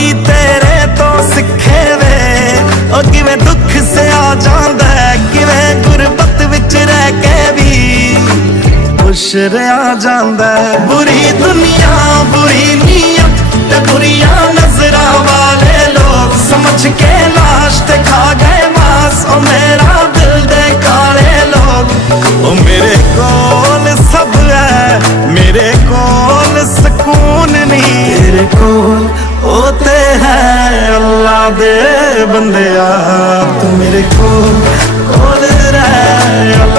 बुरी तेरे तो सिखे वे ओ किवें दुख से आ जांदा है, किवें गुरबत विच रह के भी खुश रहा जांदा है। बुरी दुनिया बुरी नीयत ते बुरियां नजरां वाले लोग समझ के लाश ते खा गए मास ओ मेरा दिल दे काले लोग। ओ मेरे कोल सब है, मेरे कोल सुकून नहीं, तेरे कोल होते हैं अल्लाह दे बंदेया, तू मेरे कोल रह।